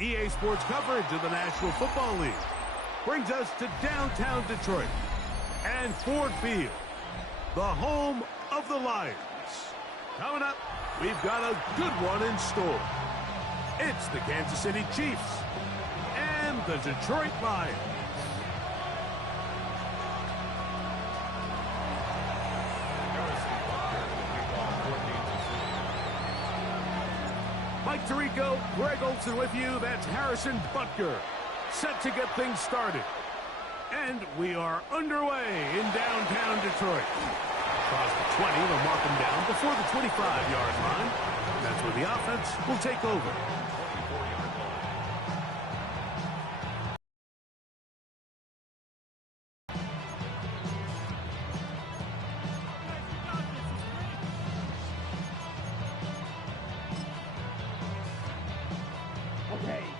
EA Sports coverage of the National Football League brings us to downtown Detroit and Ford Field, the home of the Lions. Coming up, we've got a good one in store. It's the Kansas City Chiefs and the Detroit Lions. Mike Tirico, Greg Olson with you. That's Harrison Butker, set to get things started. And we are underway in downtown Detroit. Across the 20, they'll mark them down before the 25-yard line. That's where the offense will take over.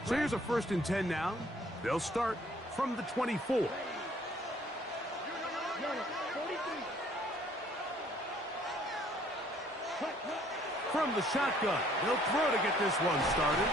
So here's a 1st and 10 now. They'll start from the 24. From the shotgun, they'll throw to get this one started.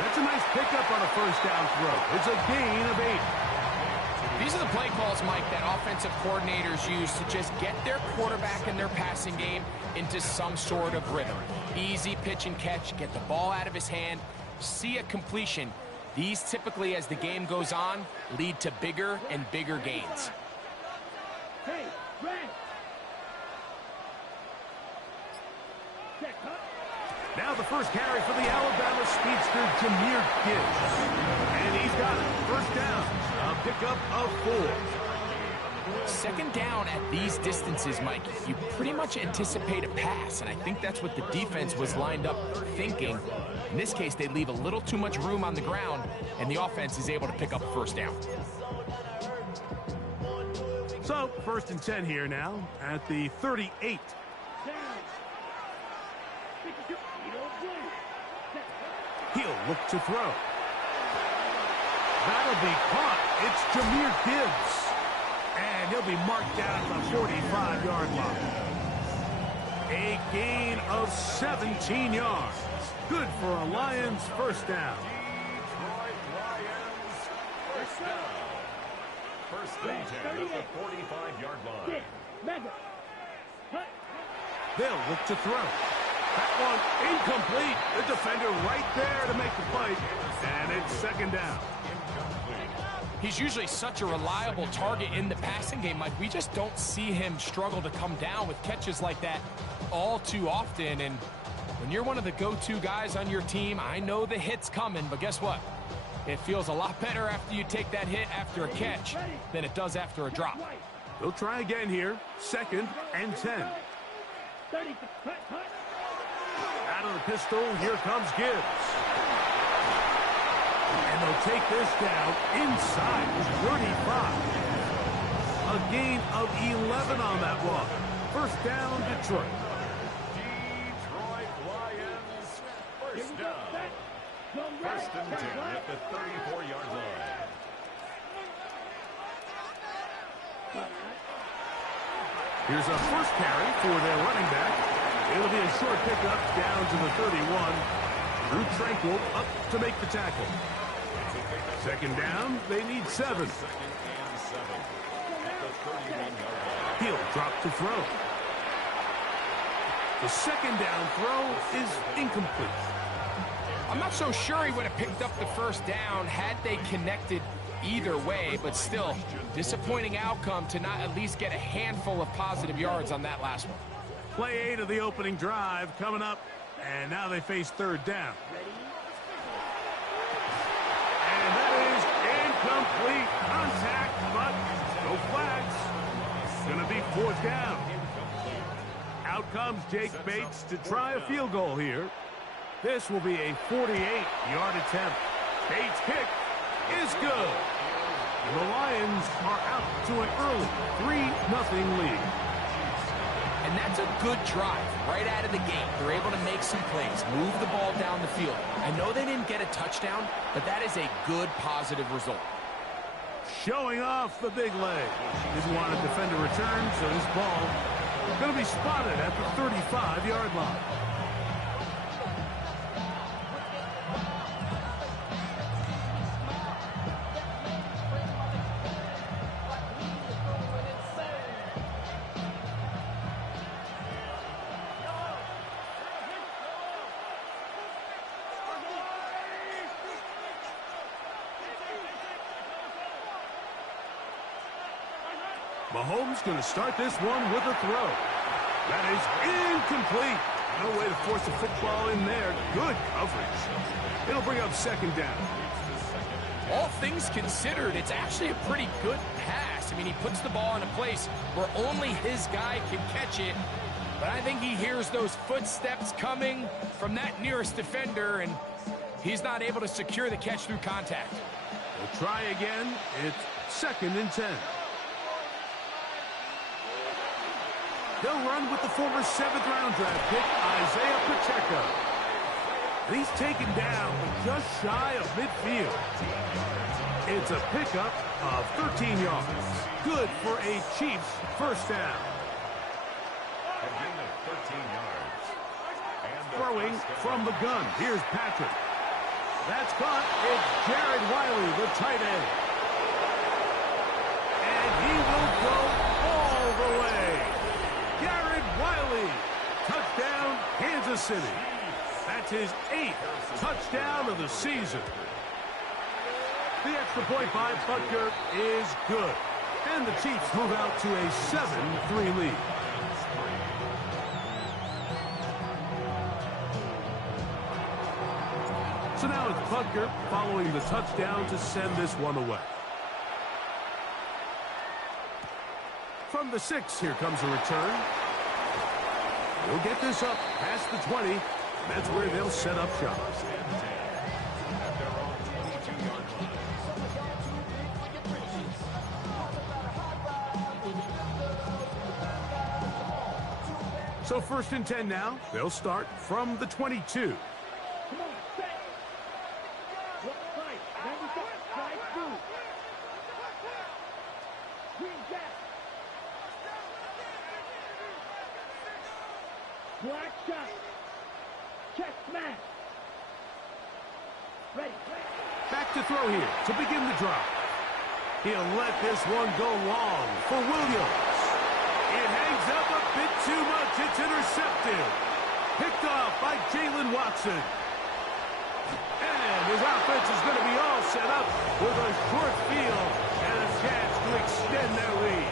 That's a nice pickup on a 1st down throw. It's a gain of 8. These are the play calls, Mike, that offensive coordinators use to just get their quarterback and their passing game into some sort of rhythm. Easy pitch and catch, get the ball out of his hand, see a completion. These typically, as the game goes on, lead to bigger and bigger gains. Now the first carry for the Alabama speedster, Jahmyr Gibbs. And he's got it. 1st down. A pickup of 4. 2nd down at these distances, Mike, you pretty much anticipate a pass, and I think that's what the defense was lined up thinking. In this case, they leave a little too much room on the ground, and the offense is able to pick up a 1st down. So, 1st and 10 here now at the 38. He'll look to throw. That'll be caught. It's Jahmyr Gibbs. And he'll be marked down at the 45-yard line. A gain of 17 yards. Good for a Lions 1st down. Detroit Lions 1st down. 1st and 10 at the 45-yard line. They'll look to throw. That one incomplete. The defender right there to make the play. And it's 2nd down. He's usually such a reliable target in the passing game, Mike. We just don't see him struggle to come down with catches like that all too often. And when you're one of the go-to guys on your team, I know the hit's coming, but guess what? It feels a lot better after you take that hit after a catch than it does after a drop. They'll try again here. 2nd and 10. Out of the pistol, here comes Gibbs. And they'll take this down inside 35. A gain of 11 on that one. 1st down, Detroit. Detroit Lions 1st down. 1st and 10 at the 34-yard line. Here's a 1st carry for their running back. It'll be a short pickup down to the 31. Drew Tranquil up to make the tackle. 2nd down, they need 7. He'll drop to throw. The 2nd down throw is incomplete. I'm not so sure he would have picked up the 1st down had they connected either way, but still, disappointing outcome to not at least get a handful of positive yards on that last one. Play 8 of the opening drive coming up, and now they face 3rd down. And that is incomplete. Contact, but no flags. It's going to be 4th down. Out comes Jake Bates to try a field goal here. This will be a 48-yard attempt. Bates' kick is good. And the Lions are out to an early 3-0 lead. And that's a good drive right out of the gate. They're able to make some plays, move the ball down the field. I know they didn't get a touchdown, but that is a good, positive result. Showing off the big leg. Didn't want to defend a return, so this ball is going to be spotted at the 35-yard line. Mahomes going to start this one with a throw. That is incomplete. No way to force a football in there. Good coverage. It'll bring up second down. All things considered, it's actually a pretty good pass. I mean, he puts the ball in a place where only his guy can catch it. But I think he hears those footsteps coming from that nearest defender, and he's not able to secure the catch through contact. We'll try again. It's 2nd and 10. They'll run with the former 7th-round draft pick, Isaiah Pacheco. And he's taken down just shy of midfield. It's a pickup of 13 yards. Good for a Chiefs first down. A gain of 13 yards. And Throwing from the gun. Here's Patrick. That's caught. It's Jared Wiley, the tight end. And he will go all the way. Jared Wiley. Touchdown, Kansas City. That's his 8th touchdown of the season. The extra point by Butker is good. And the Chiefs move out to a 7-3 lead. So now it's Butker following the touchdown to send this one away. From the 6, here comes a return. We'll get this up past the 20. That's where they'll set up shop. So 1st and 10 now. They'll start from the 22. Black shot. Check smash. Ready. Back to throw here to begin the drive. He'll let this one go long for Williams. It hangs up a bit too much. It's intercepted. Picked off by Jalen Watson. And his offense is going to be all set up with a short field and a chance to extend their lead.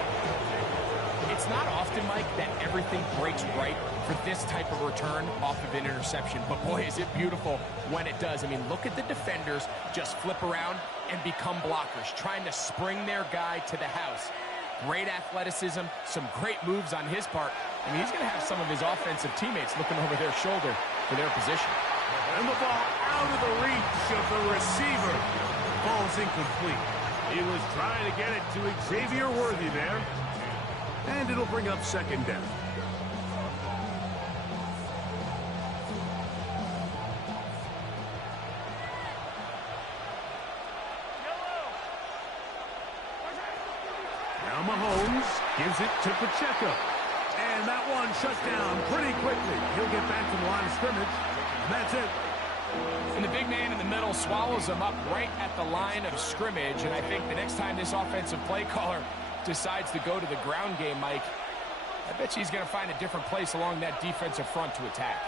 It's not often, Mike, that everything breaks right for this type of return off of an interception. But, boy, is it beautiful when it does. I mean, look at the defenders just flip around and become blockers, trying to spring their guy to the house. Great athleticism, some great moves on his part. I mean, he's going to have some of his offensive teammates looking over their shoulder for their position. And the ball out of the reach of the receiver. Ball's incomplete. He was trying to get it to Xavier Worthy there. And it'll bring up second down. Now Mahomes gives it to Pacheco. And that one shut down pretty quickly. He'll get back to the line of scrimmage. And that's it. And the big man in the middle swallows him up right at the line of scrimmage. And I think the next time this offensive play caller decides to go to the ground game, Mike, I bet you he's going to find a different place along that defensive front to attack.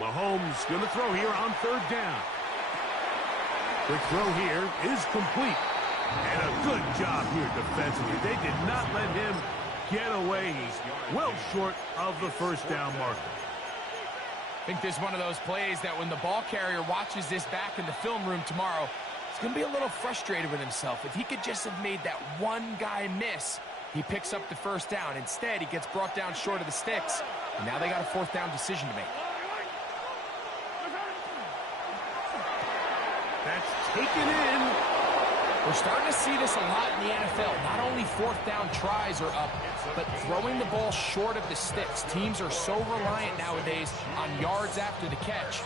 Mahomes going to throw here on 3rd down. The throw here is complete. And a good job here defensively. They did not let him get away. He's well short of the first down marker. I think this is one of those plays that when the ball carrier watches this back in the film room tomorrow, he's going to be a little frustrated with himself. If he could just have made that one guy miss, he picks up the first down. Instead, he gets brought down short of the sticks. And now they got a 4th down decision to make. That's taken in. We're starting to see this a lot in the NFL. Not only 4th down tries are up, but throwing the ball short of the sticks. Teams are so reliant nowadays on yards after the catch.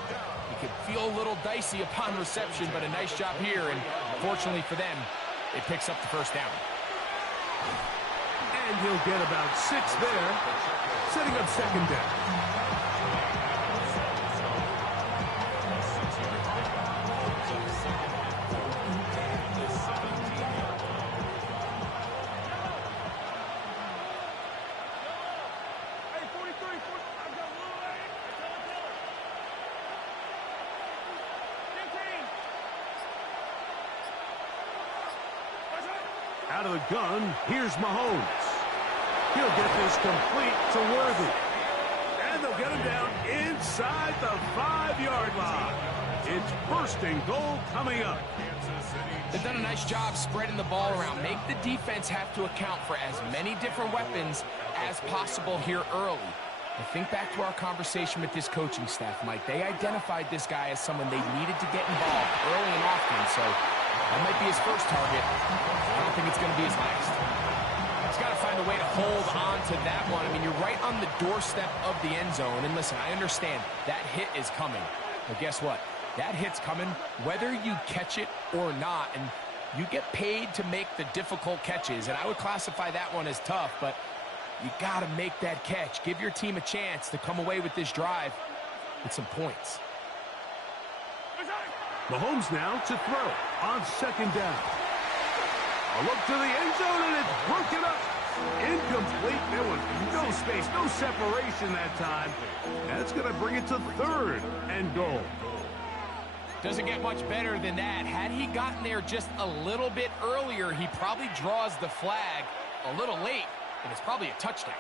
It could feel a little dicey upon reception, but a nice job here. And fortunately for them, it picks up the first down. And he'll get about 6 there, setting up second down. Out of the gun, here's Mahomes. He'll get this complete to Worthy. And they'll get him down inside the 5-yard line. It's first and goal coming up. They've done a nice job spreading the ball around. Make the defense have to account for as many different weapons as possible here early. And think back to our conversation with this coaching staff, Mike. They identified this guy as someone they needed to get involved early and often, so that might be his first target. I don't think it's going to be his last. He's got to find a way to hold on to that one. I mean, you're right on the doorstep of the end zone. And listen, I understand that hit is coming. But guess what? That hit's coming whether you catch it or not. And you get paid to make the difficult catches. And I would classify that one as tough, but you got to make that catch. Give your team a chance to come away with this drive with some points. Mahomes now to throw on second down. A look to the end zone, and it's broken up. Incomplete. There was no space, no separation that time. That's going to bring it to third and goal. Doesn't get much better than that. Had he gotten there just a little bit earlier, he probably draws the flag a little late, and it's probably a touchdown.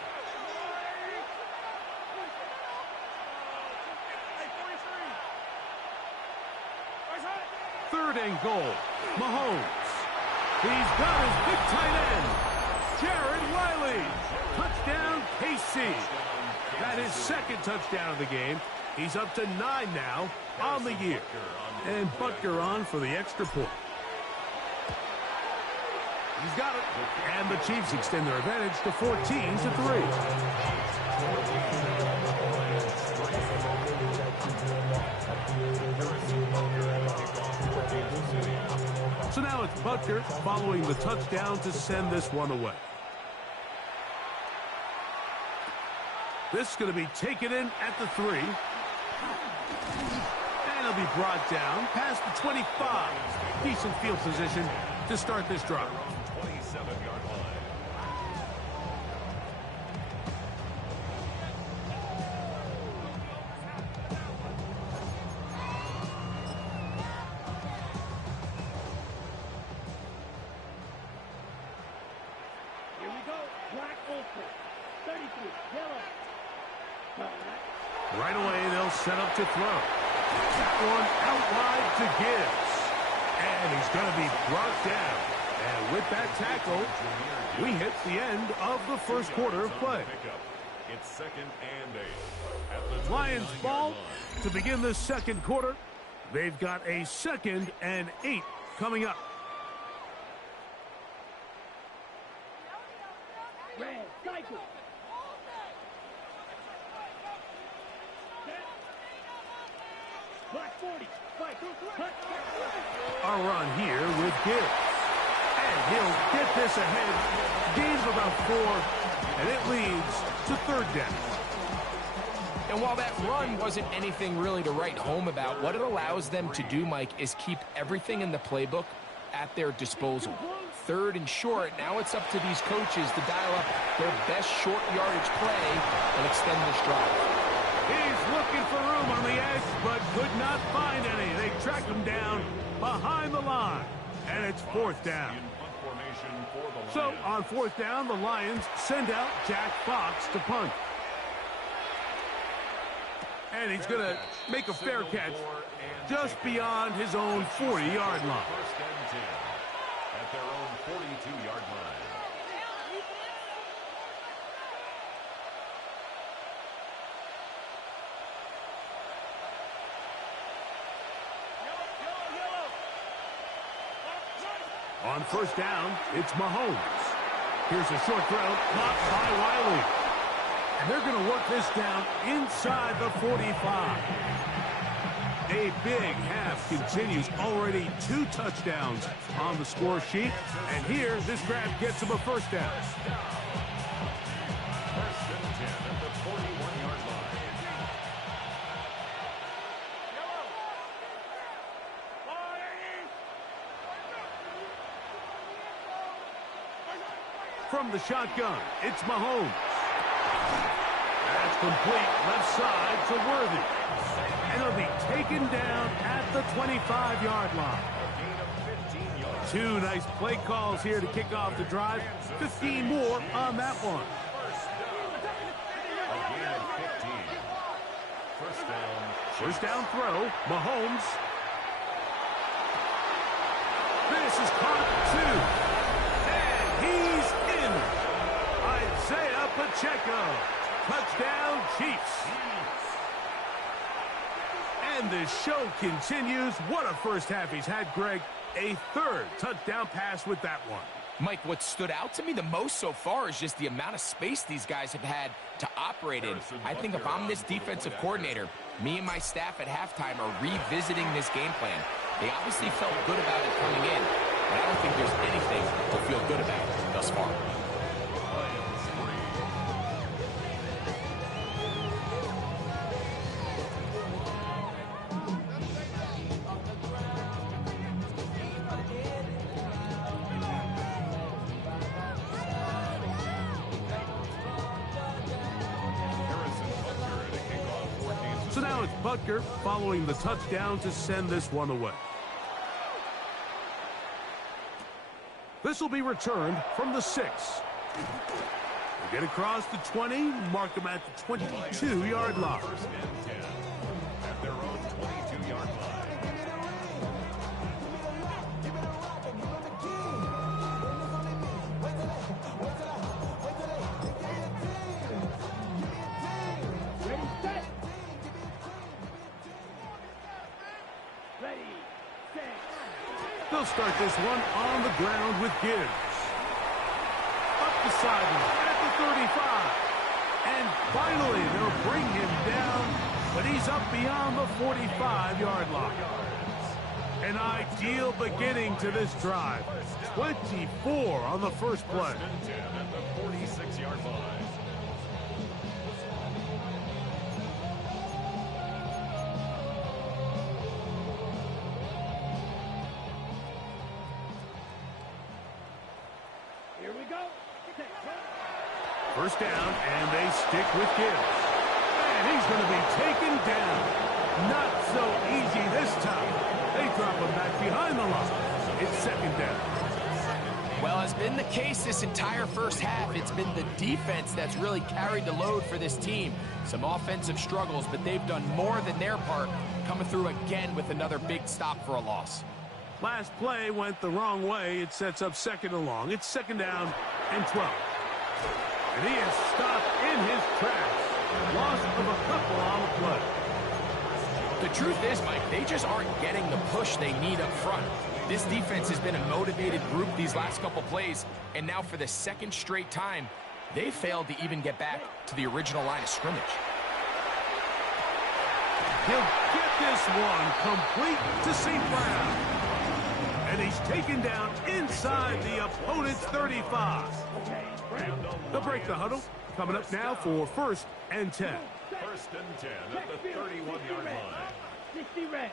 Third and goal. Mahomes. He's got his big tight end, Jared Wiley. Touchdown, KC. That is second touchdown of the game. He's up to 9 now on the year. And Butker on for the extra point. He's got it. And the Chiefs extend their advantage to 14-3. So now it's Butker following the touchdown to send this one away. This is going to be taken in at the 3. And he'll be brought down past the 25. Decent field position to start this drive. 27-yard line. Here we go. Black Ulster. 33. Yellow. Right away, they'll set up to throw. That one out wide to Gibbs. And he's going to be brought down. And with that tackle, we hit the end of the first quarter of play. It's second and 8. At the Lions 29-yard ball line. to begin the second quarter. They've got a 2nd and 8 coming up. Red. Cycle. Black 40. Fight. Cut. A run here with Gibbs. And he'll get this ahead. Gains about 4. And it leads to 3rd down. And while that run wasn't anything really to write home about, what it allows them to do, Mike, is keep everything in the playbook at their disposal. 3rd and short, now it's up to these coaches to dial up their best short yardage play and extend this drive. He's looking for room on the edge, but could not find any. They tracked him down behind the line, and it's 4th down. In punt formation for the So Lions. on 4th down, the Lions send out Jack Fox to punt. And he's going to make a fair catch just beyond his own 40-yard line. First and 10 at their own 42-yard line. On 1st down, it's Mahomes. Here's a short throw, caught by Wiley. And they're going to work this down inside the 45. A big half continues. Already 2 touchdowns on the score sheet. And here, this grab gets him a 1st down. First and 10 at the 41-yard line. From the shotgun, it's Mahomes. That's complete left side to Worthy. And he'll be taken down at the 25-yard line. A gain of 15 yards. Two nice play calls here to kick off the drive. 15 more on that one. A gain of 15. First down. First down throw. Mahomes. This is caught two. And he's in. Isaiah Pacheco. Touchdown, Chiefs. And the show continues. What a first half he's had, Greg. A third touchdown pass with that one. Mike, what stood out to me the most so far is just the amount of space these guys have had to operate in. I think if I'm this defensive coordinator, me and my staff at halftime are revisiting this game plan. They obviously felt good about it coming in, but I don't think there's anything to feel good about thus far. So now it's Butker following the touchdown to send this one away. This will be returned from the 6. They get across the 20, mark them at the 22-yard line. First and 10 at their own 22-yard line. Ready, set. Ready, set. They'll start this one on the ground with Gibbs. Up the sideline at the 35. And finally, they'll bring him down, but he's up beyond the 45-yard line. An ideal beginning to this drive. 24 on the first play. First and 10 at the 46-yard line. Here we go. First down, and they stick with Gibbs. And he's going to be taken down. Not so easy this time. They drop him back behind the line. It's second down. Well, as been the case this entire first half, it's been the defense that's really carried the load for this team. Some offensive struggles, but they've done more than their part, coming through again with another big stop for a loss. Last play went the wrong way. It sets up second and long. It's second down and 12. And he is stopped in his tracks. Loss of a couple on the play. The truth is, Mike, they just aren't getting the push they need up front. This defense has been a motivated group these last couple plays, and now for the second straight time, they failed to even get back to the original line of scrimmage. He'll get this one complete to St. Brown. And he's taken down inside the opponent's 35. They'll break the huddle. Coming up now for first and 10. First and 10 at the 31-yard line. 60 red.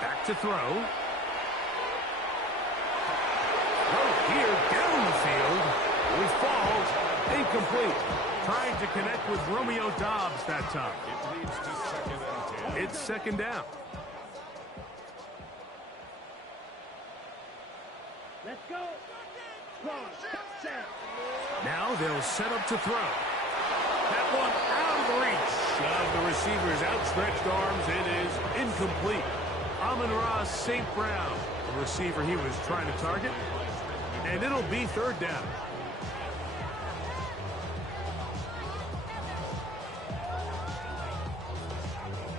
Back to throw. Throw here down the field. He falls. Incomplete. Trying to connect with Romeo Doubs that time. It leads to second and 10. It's second down. Let's go. Throw. Set. Now they'll set up to throw. That one out of reach of the receiver's outstretched arms. It is incomplete. Amon-Ra St. Brown, the receiver he was trying to target. And it'll be third down.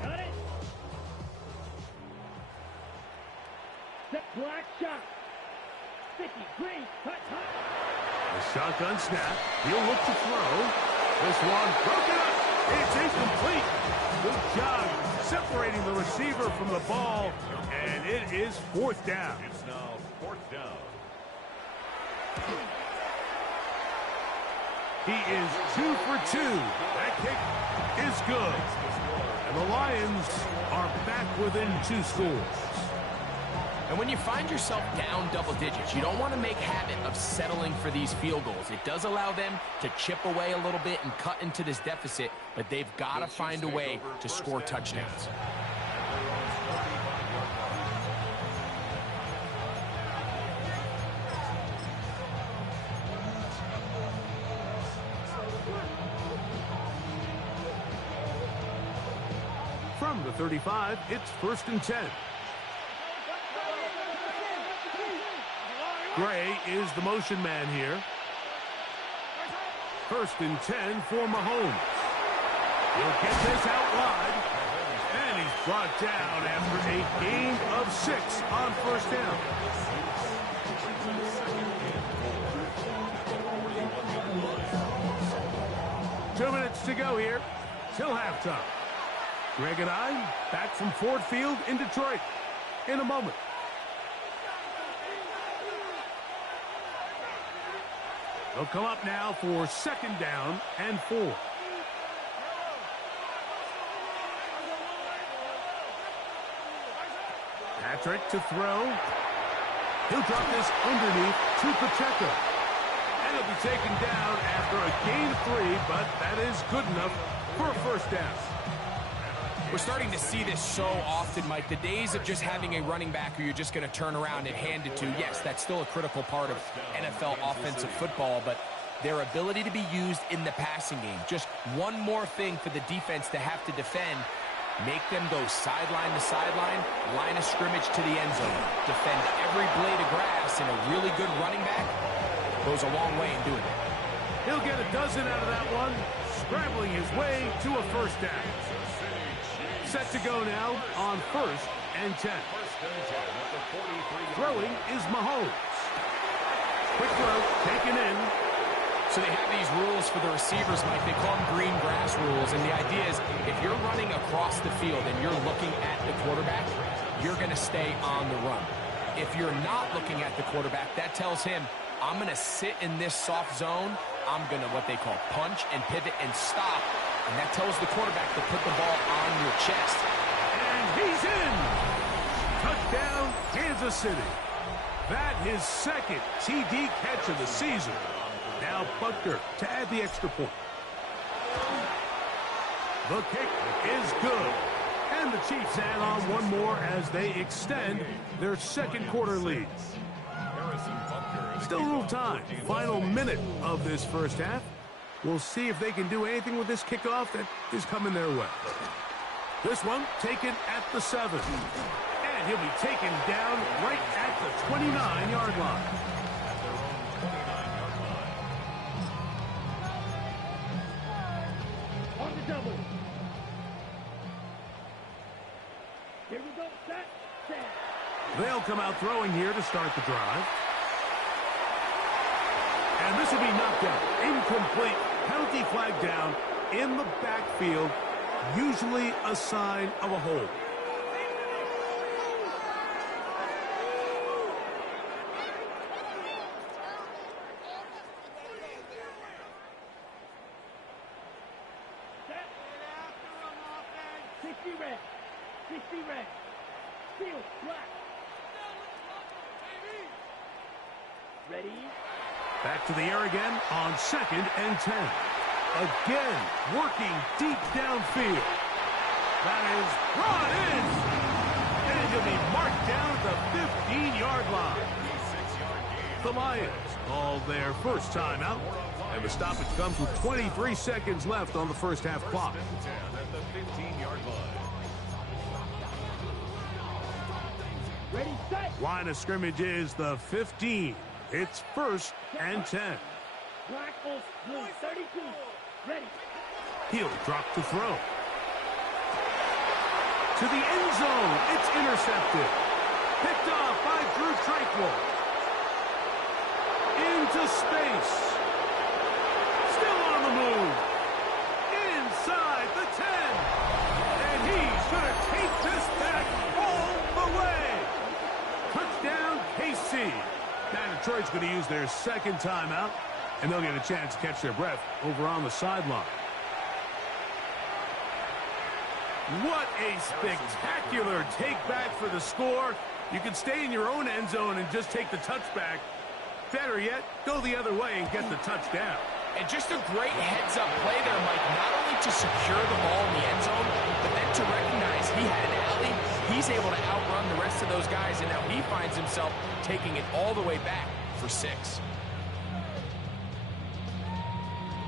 Got it. Set black shot. 50, green, cut, cut. The shotgun snap. He'll look to throw. This one broken up. It's incomplete. Good job separating the receiver from the ball. And it is fourth down. It's now fourth down. He is 2 for 2. That kick is good. And the Lions are back within 2 scores. And when you find yourself down double digits, you don't want to make habit of settling for these field goals. It does allow them to chip away a little bit and cut into this deficit, but they've got to find a way to score touchdowns. From the 35, it's 1st and 10. Gray is the motion man here. 1st and 10 for Mahomes. He'll get this out wide. And he's brought down after a gain of 6 on 1st down. Two minutes to go here till halftime. Greg and I back from Ford Field in Detroit in a moment. They'll come up now for 2nd down and 4. Patrick to throw. He'll drop this underneath to Pacheco. And he'll be taken down after a gain of 3, but that is good enough for a 1st down. We're starting to see this so often, Mike. The days of just having a running back who you're just going to turn around and hand it to, yes, that's still a critical part of NFL offensive football, but their ability to be used in the passing game, just one more thing for the defense to have to defend, make them go sideline to sideline, line of scrimmage to the end zone, defend every blade of grass, and a really good running back goes a long way in doing it. He'll get a dozen out of that one, scrambling his way to a 1st down. Set to go now on 1st and 10. Throwing is Mahomes. Quick throw, taken in. So they have these rules for the receivers, Mike. They call them green grass rules. And the idea is if you're running across the field and you're looking at the quarterback, you're going to stay on the run. If you're not looking at the quarterback, that tells him, I'm going to sit in this soft zone. I'm going to what they call punch and pivot and stop. And that tells the quarterback to put the ball on your chest. And he's in. Touchdown, Kansas City. That his 2nd TD catch of the season. Now Butker to add the extra point. The kick is good. And the Chiefs add on one more as they extend their 2nd quarter lead. Still a little time. Final minute of this 1st half. We'll see if they can do anything with this kickoff that is coming their way. This one taken at the 7. And he'll be taken down right at the 29-yard line. On the double. Here we go. Set. They'll come out throwing here to start the drive. And this will be knocked out. Incomplete. Penalty flag down in the backfield. Usually a sign of a hold. Set. 60 red. 60 red. Field black. Ready? Back to the air again on 2nd and 10. Again, working deep downfield. That is brought in. And he'll be marked down at the 15-yard line. The Lions called their first timeout. And the stoppage comes with 23 seconds left on the 1st half clock. Ready, set. Line of scrimmage is the 15. It's 1st and 10. Black, blue, 32. Ready. He'll drop to throw. To the end zone. It's intercepted. Picked off by Drew Tranquil. Into space. Still on the move. Inside the 10. And he's going to take this back all the way. Touchdown, KC. Now Detroit's going to use their 2nd timeout, and they'll get a chance to catch their breath over on the sideline. What a spectacular take back for the score. You can stay in your own end zone and just take the touchback. Better yet, go the other way and get the touchdown. And just a great heads-up play there, Mike, not only to secure the ball in the end zone, but then to recognize he had an alley. He's able to outrun the rest of those guys, and now he finds himself taking it all the way back for 6.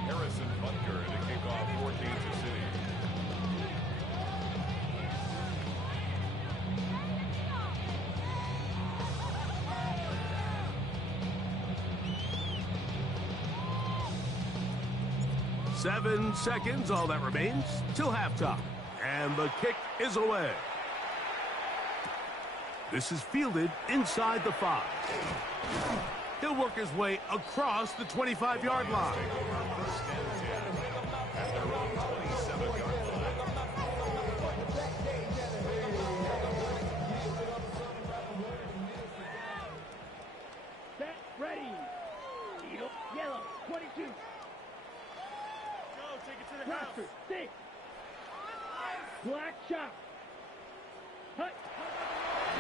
Harrison Butker to kick off for Kansas City. Seven seconds, all that remains, till halftime. And the kick is away. This is fielded inside the 5. He'll work his way across the 25-yard line. At their own 27-yard line. Set, ready. Yellow, 22. Blackford, 6. Black shot. Hut.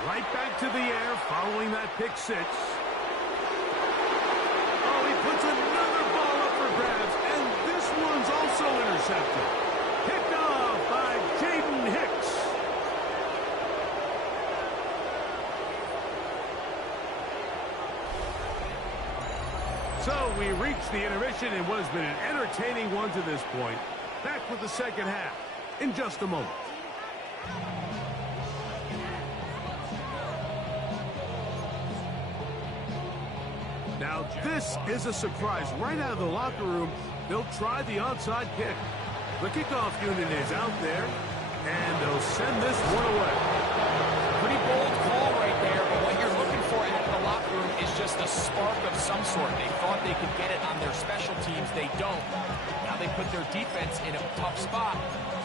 Right back to the air following that pick 6. Oh, he puts another ball up for grabs, and this one's also intercepted. Picked off by Jaden Hicks. So we reach the intermission in what has been an entertaining one to this point. Back with the second half in just a moment. Now this is a surprise. Right out of the locker room, they'll try the onside kick. The kickoff unit is out there, and they'll send this one away. Pretty bold call right there, but what you're looking for out of the locker room is just a spark of some sort. They thought they could get it on their special teams. They don't. Now they put their defense in a tough spot,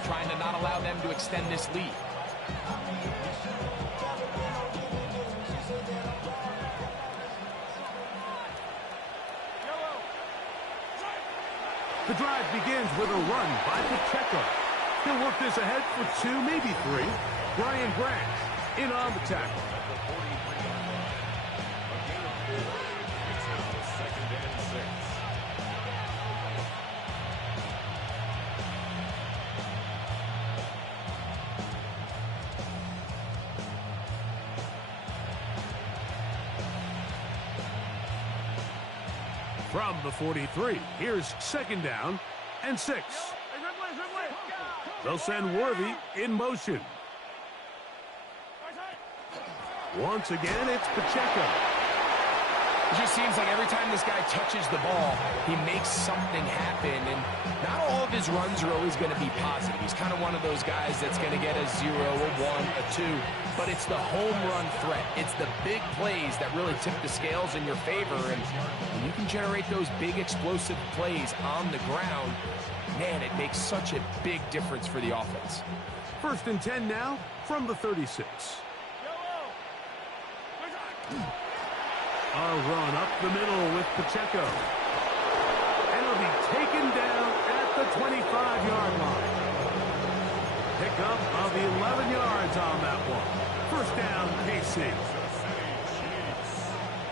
trying to not allow them to extend this lead. The drive begins with a run by Pacheco. He'll work this ahead for 2, maybe 3. Brian Branch in on the tackle. From the 43, here's 2nd down and 6. They'll send Worthy in motion. Once again, it's Pacheco. It just seems like every time this guy touches the ball, he makes something happen, and not all of his runs are always going to be positive. He's kind of one of those guys that's going to get a 0, a 1, a 2, but it's the home run threat. It's the big plays that really tip the scales in your favor, and when you can generate those big explosive plays on the ground, man, it makes such a big difference for the offense. 1st and 10 now from the 36. A run up the middle with Pacheco. And he'll be taken down at the 25-yard line. Pickup of 11 yards on that one. 1st down, KC.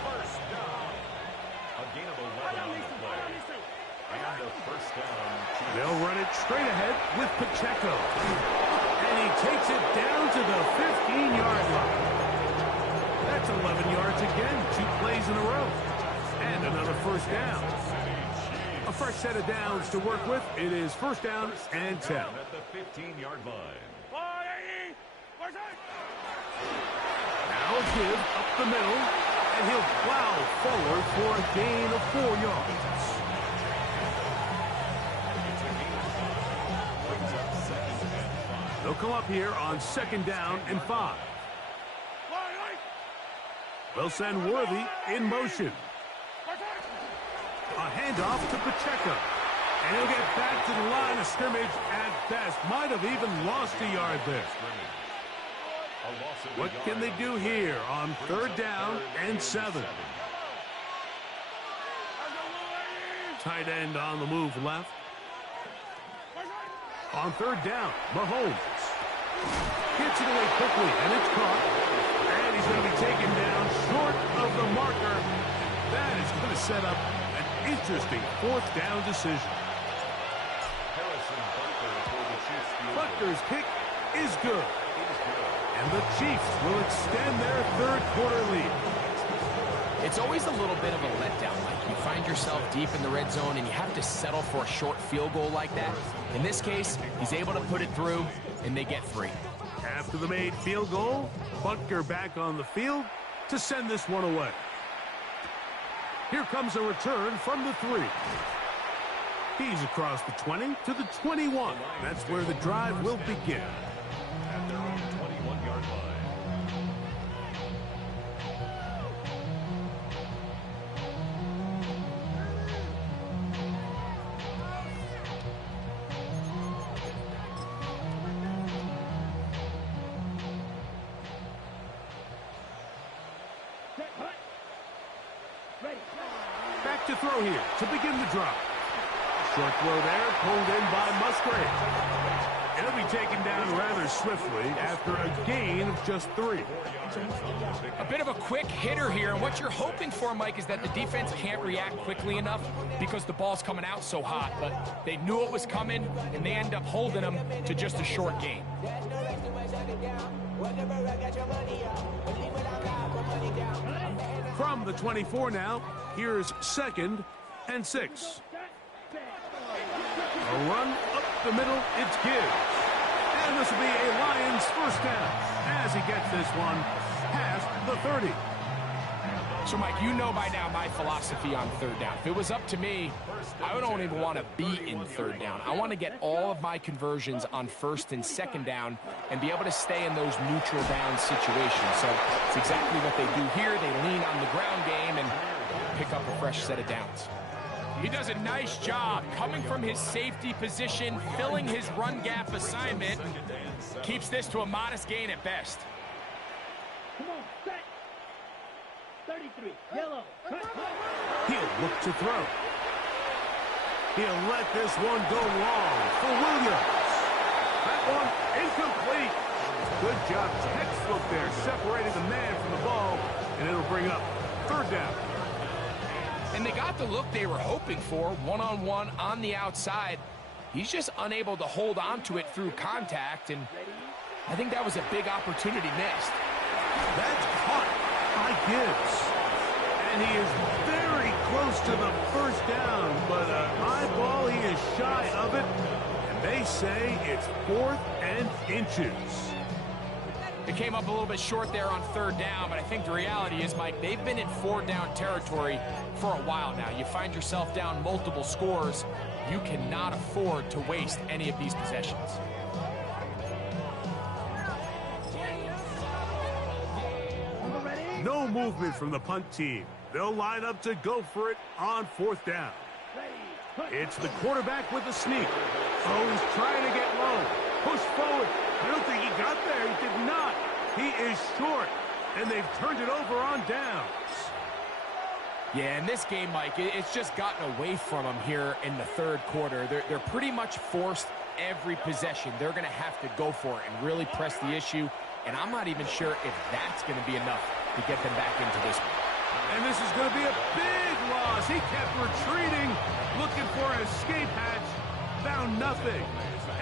First down. A gain of 11 on the play. And the 1st down. They'll run it straight ahead with Pacheco. And he takes it down to the 15-yard line. That's 11 yards again, 2 plays in a row. And another 1st down. A fresh set of downs to work with. It is 1st down and 10. At the 15-yard line. Now a give up the middle, and he'll plow forward for a gain of 4 yards. They'll come up here on 2nd down and 5. They'll send Worthy in motion. A handoff to Pacheco. And he'll get back to the line of scrimmage at best. Might have even lost a yard there. What can they do here on 3rd down and 7? Tight end on the move left. On 3rd down, Mahomes. Gets it away quickly, and it's caught. And he's going to be taken down short of the marker. That is going to set up an interesting fourth down decision. Butker's kick is good. And the Chiefs will extend their third quarter lead. It's always a little bit of a letdown. Like you find yourself deep in the red zone and you have to settle for a short field goal like that. In this case, he's able to put it through, and they get 3. After the made field goal, Butker back on the field to send this one away. Here comes a return from the 3. He's across the 20 to the 21. That's where the drive will begin. At their own 21-yard line. Back to throw here to begin the drive. Short throw there, pulled in by Musgrave. It'll be taken down rather swiftly after a gain of just 3. A bit of a quick hitter here, and what you're hoping for, Mike, is that the defense can't react quickly enough because the ball's coming out so hot, but they knew it was coming, and they end up holding them to just a short gain. From the 24 now, here's 2nd and 6. A run up the middle, it's Gibbs. And this will be a Lions first down as he gets this one past the 30. So, Mike, you know by now my philosophy on 3rd down. If it was up to me, I don't even want to be in 3rd down. I want to get all of my conversions on 1st and 2nd down and be able to stay in those neutral down situations. So it's exactly what they do here. They lean on the ground game and pick up a fresh set of downs. He does a nice job coming from his safety position, filling his run gap assignment, keeps this to a modest gain at best. Come on, set. 33, yellow. He'll look to throw. He'll let this one go long for Williams. That one incomplete. Good job, textbook there, separating the man from the ball, and it'll bring up 3rd down. And they got the look they were hoping for, one-on-one on the outside. He's just unable to hold on to it through contact, and I think that was a big opportunity missed. That's caught by Gibbs. And he is very close to the first down, but an high ball, he is shy of it. And they say it's 4th and inches. It came up a little bit short there on 3rd down, but I think the reality is, Mike, they've been in 4th down territory for a while now. You find yourself down multiple scores, you cannot afford to waste any of these possessions. No movement from the punt team. They'll line up to go for it on 4th down. It's the quarterback with the sneak. Oh, he's trying to get low. Push forward. I don't think he got there. He did not. He is short, and they've turned it over on downs. Yeah, in this game, Mike, it's just gotten away from them here in the 3rd quarter. They're pretty much forced every possession. They're going to have to go for it and really press the issue, and I'm not even sure if that's going to be enough to get them back into this one. And this is going to be a big loss. He kept retreating, looking for an escape hatch, found nothing.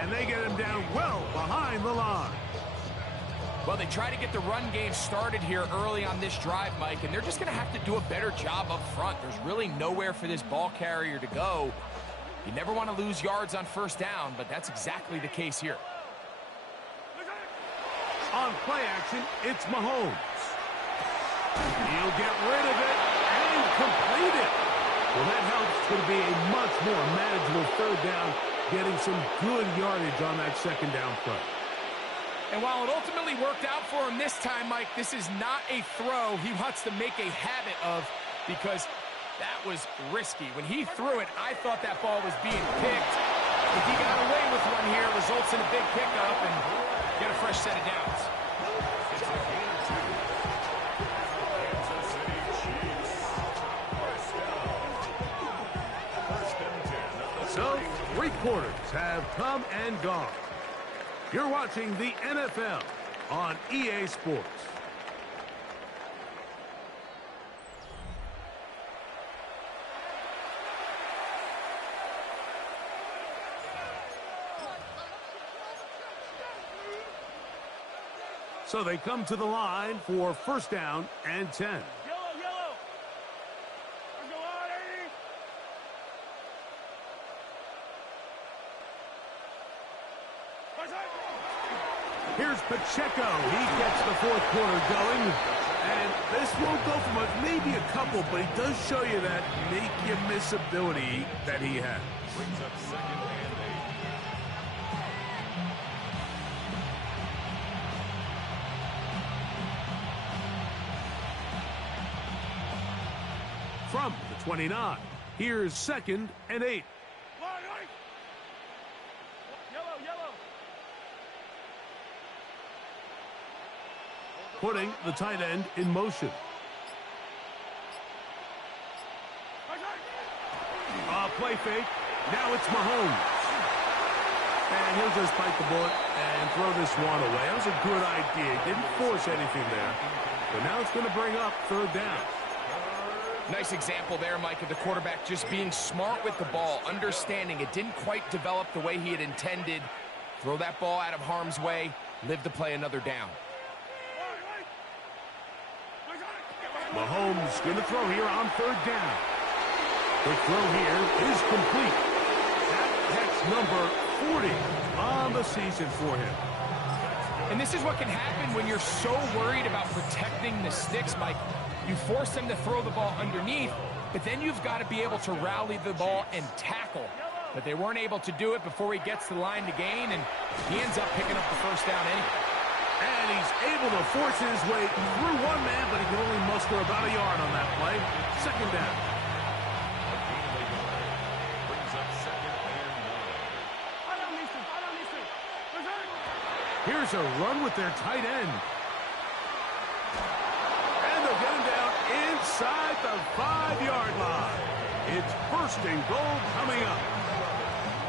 And they get him down well behind the line. Well, they try to get the run game started here early on this drive, Mike, and they're just going to have to do a better job up front. There's really nowhere for this ball carrier to go. You never want to lose yards on 1st down, but that's exactly the case here. On play action, it's Mahomes. He'll get rid of it and complete it. Well, that helps to be a much more manageable 3rd down, getting some good yardage on that 2nd down play. And while it ultimately worked out for him this time, Mike, this is not a throw he wants to make a habit of because that was risky. When he threw it, I thought that ball was being picked. If he got away with one here, it results in a big pickup and get a fresh set of downs. So, 3 quarters have come and gone. You're watching the NFL on EA Sports. So they come to the line for first down and 10. Yellow, yellow. Let's go on, Eddie. Here's Pacheco. He gets the fourth quarter going. And this won't go for much, maybe a couple, but he does show you that make-you-miss ability that he has. Brings up second and 8. From the 29, here's second and 8. Yellow, yellow. Putting the tight end in motion. Play fake. Now it's Mahomes. And he'll just bite the bullet and throw this one away. That was a good idea. Didn't force anything there. But now it's going to bring up third down. Nice example there, Mike, of the quarterback just being smart with the ball, understanding it didn't quite develop the way he had intended. Throw that ball out of harm's way, live to play another down. Mahomes going to throw here on third down. The throw here is complete. That's number 40 on the season for him. And this is what can happen when you're so worried about protecting the sticks, Mike. You force them to throw the ball underneath, but then you've got to be able to rally the ball and tackle. But they weren't able to do it before he gets to the line to gain, and he ends up picking up the first down anyway. And he's able to force his way through one man, but he can only muster about a yard on that play. Second down. Brings up second and 9. Here's a run with their tight end. And they'll get him down inside the 5-yard line. It's first and goal coming up.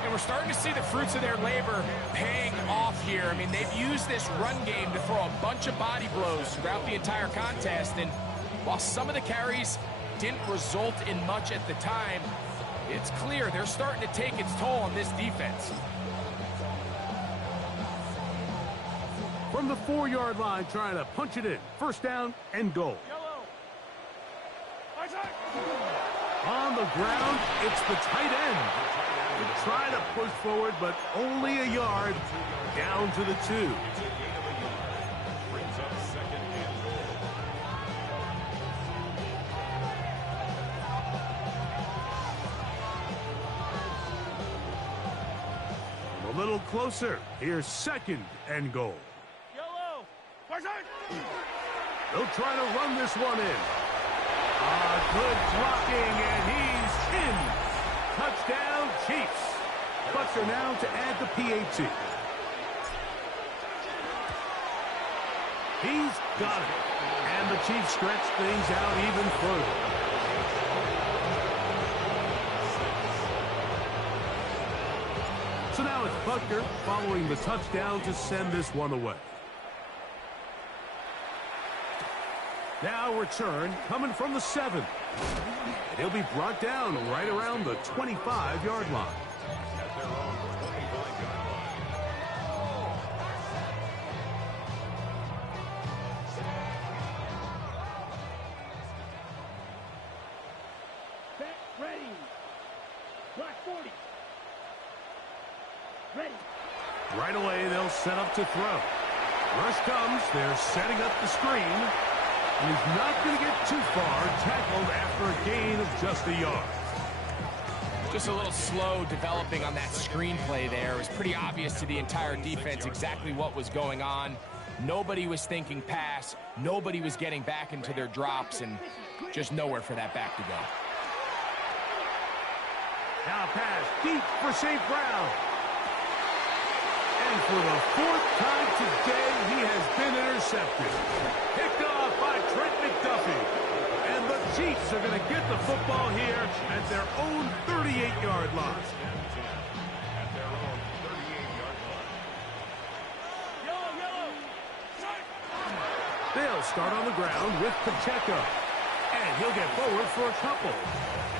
And we're starting to see the fruits of their labor paying off here. I mean, they've used this run game to throw a bunch of body blows throughout the entire contest. And while some of the carries didn't result in much at the time, it's clear they're starting to take its toll on this defense. From the 4-yard line, trying to punch it in. First down and goal. On the ground, it's the tight end. To try to push forward, but only a yard down to the 2. Brings up second and goal. A little closer. Here's second and goal. They'll try to run this one in. Good blocking, and he's in. Touchdown, Chiefs. Buster now to add the PAT. He's got it. And the Chiefs stretch things out even further. So now it's Buster following the touchdown to send this one away. Now return coming from the 7. And he'll be brought down right around the 25-yard line. at their own 25-yard line. Set, ready. Black 40. Ready. Right away, they'll set up to throw. Rush comes. They're setting up the screen. And he's not going to get too far, tackled after a gain of just a yard. Just a little slow developing on that screenplay there. It was pretty obvious to the entire defense exactly what was going on. Nobody was thinking pass. Nobody was getting back into their drops, and just nowhere for that back to go. Now pass deep for St. Brown. And for the 4th time today, he has been intercepted. Picked off by Trent McDuffie. And the Chiefs are going to get the football here at their own 38-yard line. At their own 38-yard line. They'll start on the ground with Pacheco. And he'll get forward for a couple.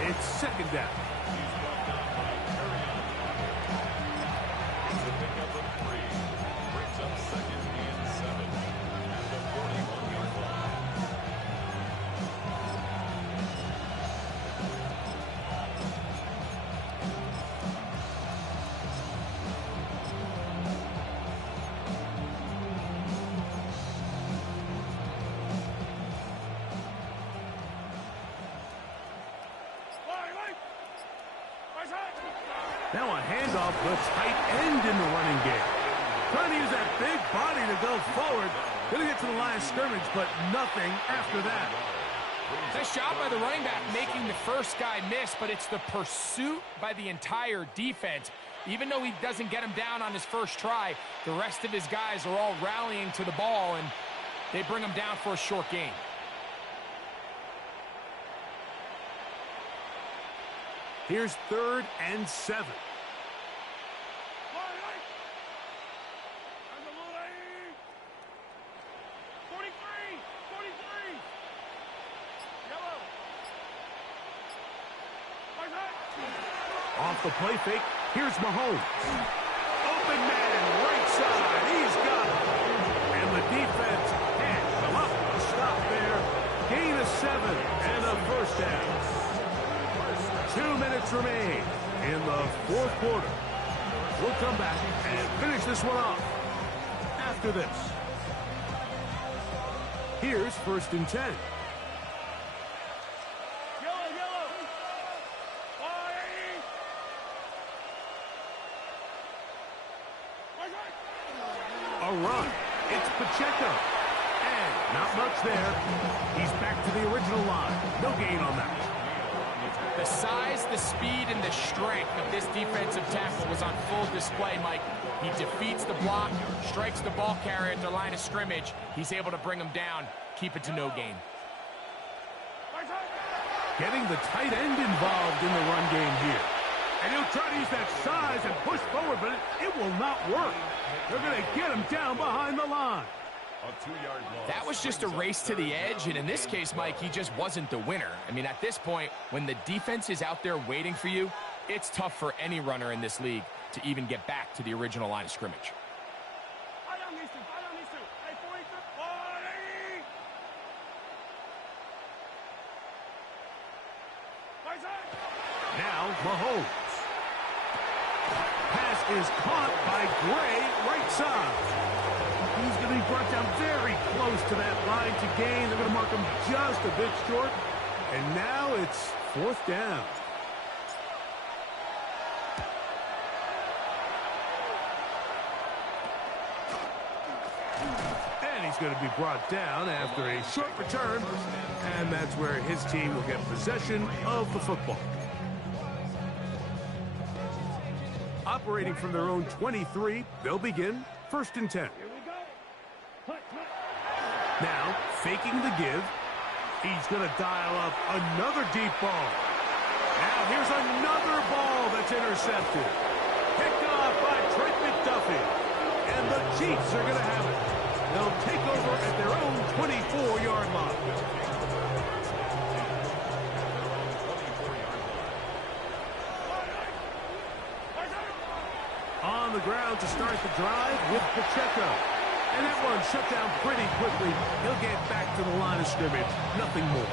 It's second down. Now a handoff, the tight end in the running game. Trying to use that big body to go forward. Gonna get to the line of scrimmage, but nothing after that. Nice job by the running back making the first guy miss, but it's the pursuit by the entire defense. Even though he doesn't get him down on his first try, the rest of his guys are all rallying to the ball, and they bring him down for a short gain. Here's 3rd and 7. Off the play fake, here's Mahomes. Open man, right side, he's got it. And the defense can't come up with a stop there. Gain of 7 and a first down. 2 minutes remain in the 4th quarter. We'll come back and finish this one off after this. Here's 1st and 10. A run. It's Pacheco. And not much there. He's back to the original line. No gain on that. The size, the speed, and the strength of this defensive tackle was on full display, Mike. He defeats the block, strikes the ball carrier at the line of scrimmage. He's able to bring him down, keep it to no gain. Getting the tight end involved in the run game here. And he'll try to use that size and push forward, but it will not work. They're going to get him down behind the line. That was just a race to the edge, and in this case, Mike, he just wasn't the winner. I mean, at this point, when the defense is out there waiting for you, it's tough for any runner in this league to even get back to the original line of scrimmage. Now, Mahomes. Pass is caught by Gray, right side. He's going to be brought down very close to that line to gain. They're going to mark him just a bit short. And now it's 4th down. And he's going to be brought down after a short return. And that's where his team will get possession of the football. Operating from their own 23, they'll begin 1st and 10. Now, faking the give. He's going to dial up another deep ball. Now, here's another ball that's intercepted. Picked off by Trent McDuffie. And the Chiefs are going to have it. They'll take over at their own 24-yard line. On the ground to start the drive with Pacheco. And that one shut down pretty quickly. He'll get back to the line of scrimmage. Nothing more.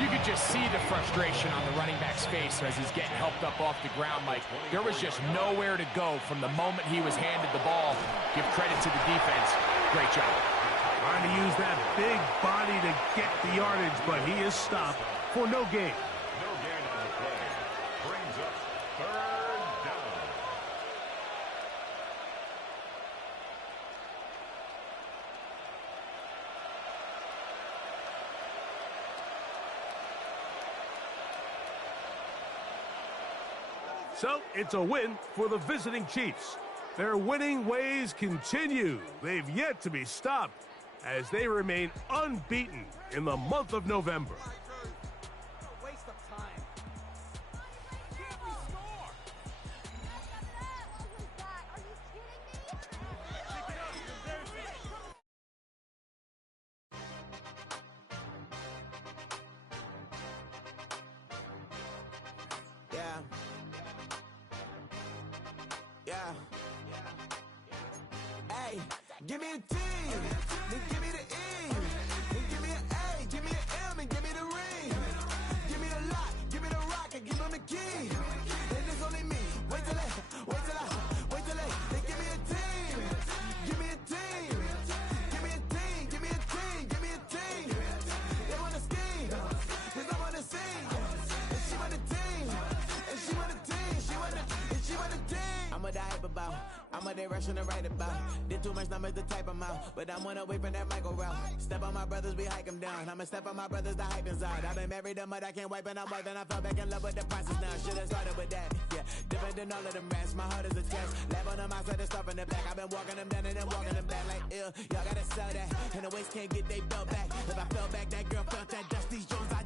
You could just see the frustration on the running back's face as he's getting helped up off the ground, Mike. There was just nowhere to go from the moment he was handed the ball. Give credit to the defense. Great job. Trying to use that big body to get the yardage, but he is stopped for no gain. No gain on the play. Brings up 3rd down. So it's a win for the visiting Chiefs. Their winning ways continue. They've yet to be stopped as they remain unbeaten in the month of November. Yeah. Yeah. Hey, give me a T, then give me the E, then give me an A, give me an M, and give me the ring. Give me the lock, give me the rock, and give them the key. And it's only me. Wait till they give me a team. Give me a team. Give me a team. Give me a team. Give me a team. They wanna scheme, 'cause I'm on the scene. And she want the team. And she want the team. She want the team. I'm a die about. I'm a day rushing to write about. Did too much numbers to type them out. But I'm one away from that Michael route. Step on my brothers, we hike them down. I'ma step on my brothers, the hype inside. I've been married to mud, I can't wipe and I'm wiping. I fell back in love with the process now. Should've started with that. Yeah, different than all of them rats. My heart is a test. Lab on them outside and stuff in the back. I've been walking them down and then walking them back like ill. Y'all gotta sell that. And the waist can't get they belt back. If I fell back, that girl felt that dust. These Jones, I